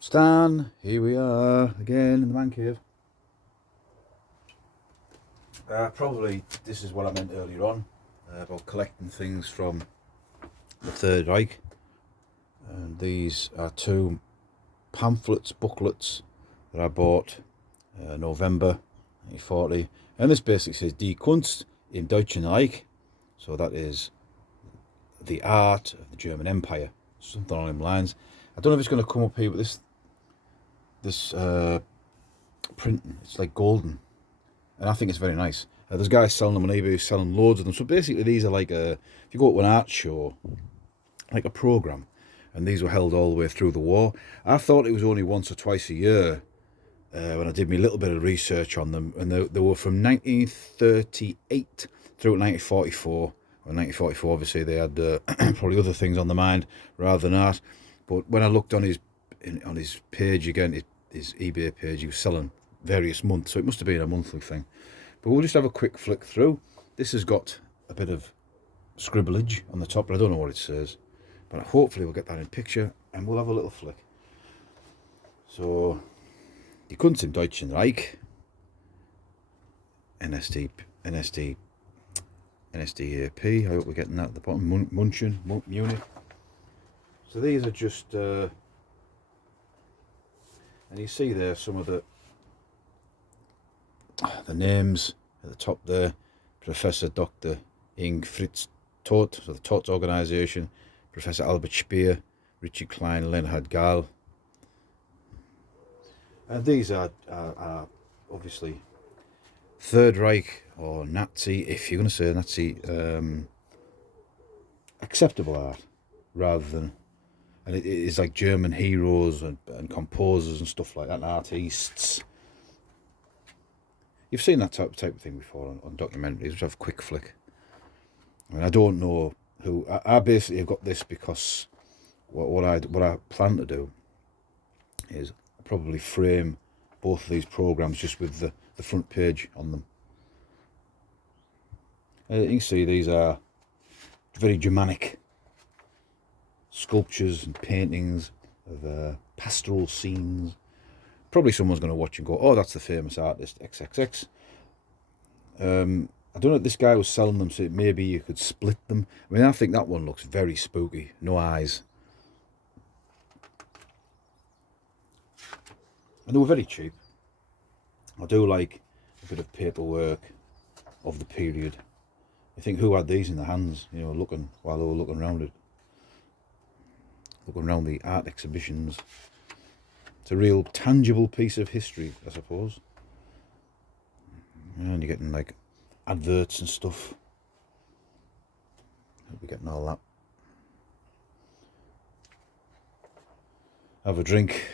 Stan, here we are again in the man cave. Probably this is what I meant earlier on about collecting things from the Third Reich. And these are two pamphlets, booklets that I bought November 1940. And this basically says Die Kunst im Deutschen Reich. So that is the art of the German Empire. Something along them lines. I don't know if it's going to come up here, but this printing, it's like golden, and I think it's very nice. There's guys selling them on eBay who's selling loads of them. So basically these are like if you go to an art show, like a program, and these were held all the way through the war. I thought it was only once or twice a year when I did my little bit of research on them, and they were from 1938 through to 1944. Well, 1944 obviously they had probably other things on the mind rather than art, but when I looked on his page again, his eBay page, he was selling various months, so it must have been a monthly thing. But we'll just have a quick flick through. This has got a bit of scribblage on the top, but I don't know what it says. But hopefully we'll get that in picture, and we'll have a little flick. So, Die Kunst im Deutschen Reich, NSDAP. I hope we're getting that at the bottom. Munich. So these are just, and you see there some of the names at the top there. Professor Dr. Ing Fritz Todt, so the Todt organisation, Professor Albert Speer, Richard Klein, Leonhard Gall. And these are obviously Third Reich or Nazi, if you're going to say Nazi, acceptable art rather than, and it is like German heroes and composers and stuff like that, and artists. You've seen that type of thing before on documentaries, which have a quick flick. I mean, I don't know who. I basically have got this because what I plan to do is probably frame both of these programs just with the front page on them. You can see these are very Germanic sculptures and paintings of pastoral scenes. Probably someone's going to watch and go, oh, that's the famous artist XXX. I don't know if this guy was selling them, so maybe you could split them. I mean, I think that one looks very spooky. No eyes. And they were very cheap. I do like a bit of paperwork of the period. I think who had these in their hands, you know, looking while they were looking around it. Looking around the art exhibitions. It's a real tangible piece of history, I suppose. And you're getting like adverts and stuff. Hope you're getting all that. Have a drink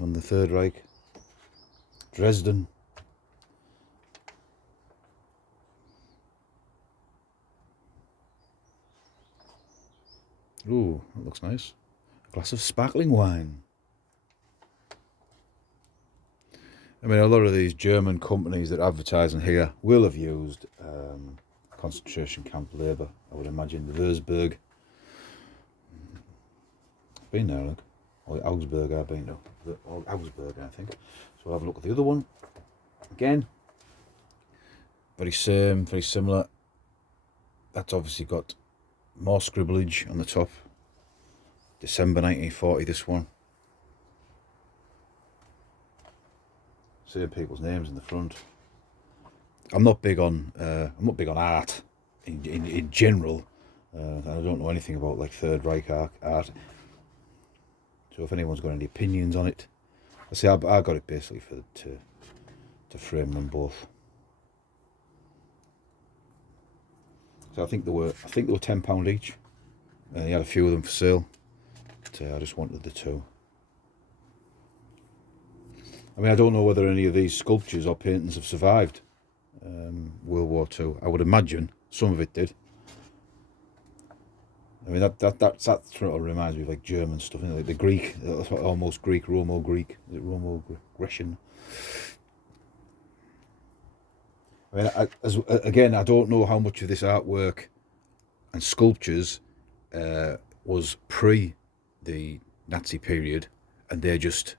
on the Third Reich. Dresden. Ooh, that looks nice. A glass of sparkling wine. I mean, a lot of these German companies that advertise in here will have used concentration camp labour, I would imagine. The Würzburg. Been there, look. Or Augsburg I've been to. Augsburg, I think. So we'll have a look at the other one. Again, very similar. That's obviously got more scribblage on the top. December 1940, this one. Same people's names in the front. I'm not big on art in general. And I don't know anything about like Third Reich art. So if anyone's got any opinions on it, I say I got it basically to frame them both. So I think they were £10 each. He had a few of them for sale. But, I just wanted the two. I mean, I don't know whether any of these sculptures or paintings have survived World War II. I would imagine some of it did. I mean, that sort of reminds me of like German stuff, you know, like the Greek, almost Greek, Romo-Greek. Is it Romo-Grecian? I mean, again, I don't know how much of this artwork and sculptures was pre the Nazi period and they just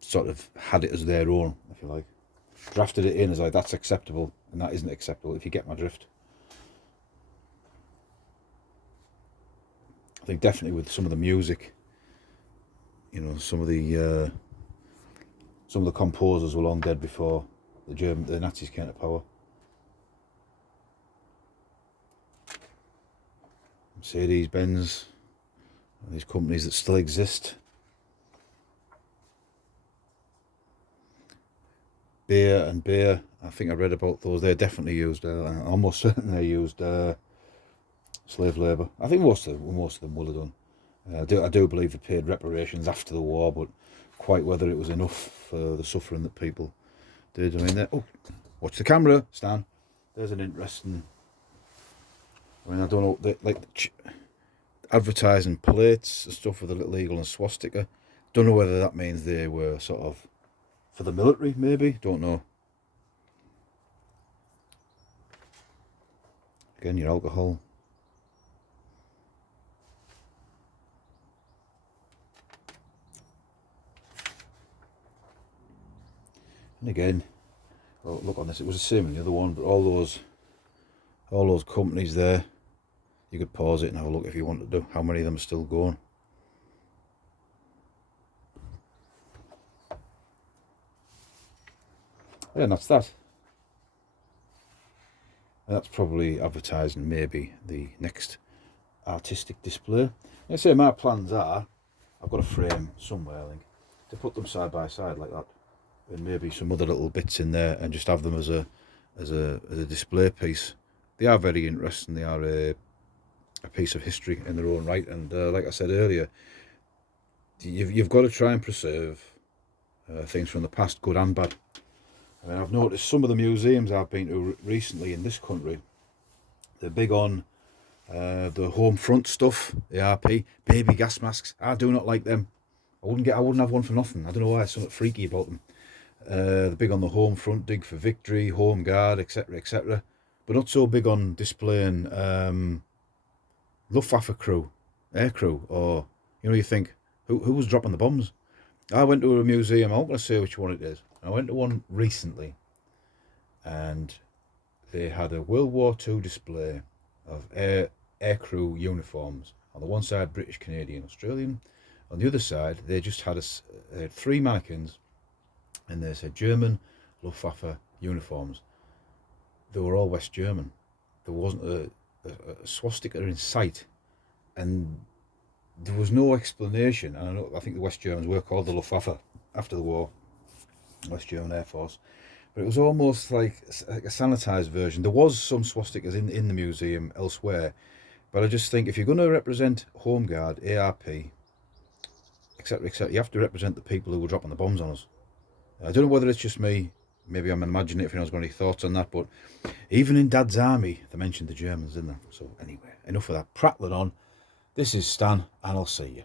sort of had it as their own, if you like. Drafted it in as like, that's acceptable, and that isn't acceptable, if you get my drift. I think definitely with some of the music, you know, some of the composers were long dead before the Nazis came to power. Mercedes Benz, these companies that still exist. Beer, I think I read about those. They're definitely used, almost certain they used slave labour. I think most of them will have done. I do believe they paid reparations after the war, but quite whether it was enough for the suffering that people did. I mean, oh, watch the camera, Stan. There's an interesting. I mean, I don't know, like advertising plates and stuff with a little eagle and swastika. Don't know whether that means they were sort of for the military, maybe. Don't know. Again, your alcohol. And again, well, look on this. It was the same in the other one, but all those companies there. You could pause it and have a look if you wanted to. How many of them are still going? Yeah, and that's that. And that's probably advertising maybe the next artistic display. I say my plans are, I've got a frame somewhere, I think, to put them side by side like that, and maybe some other little bits in there, and just have them as a display piece. They are very interesting. They are a piece of history in their own right, and like I said earlier, you've got to try and preserve things from the past, good and bad. I mean, I've noticed some of the museums I've been to recently in this country, they're big on the home front stuff, the RP, baby gas masks. I do not like them. I wouldn't have one for nothing. I don't know why, it's something freaky about them. They're big on the home front, dig for victory, home guard, etc., etc. But not so big on displaying Luftwaffe crew, air crew, or, you know, you think, who was dropping the bombs? I went to a museum, I'm not going to say which one it is. I went to one recently, and they had a World War II display of air crew uniforms. On the one side, British, Canadian, Australian. On the other side, they just had they had 3 mannequins, and they said German Luftwaffe uniforms. They were all West German. There wasn't a swastika in sight, and there was no explanation. And I think the West Germans were called the Luftwaffe after the war, West German Air Force. But it was almost like a sanitised version. There was some swastikas in the museum elsewhere, but I just think if you're going to represent Home Guard, ARP, etc., etc., you have to represent the people who were dropping the bombs on us. I don't know whether it's just me. Maybe I'm imagining it, if anyone's got any thoughts on that, but even in Dad's army, they mentioned the Germans, didn't they? So anyway, enough of that prattling on. This is Stan, and I'll see you.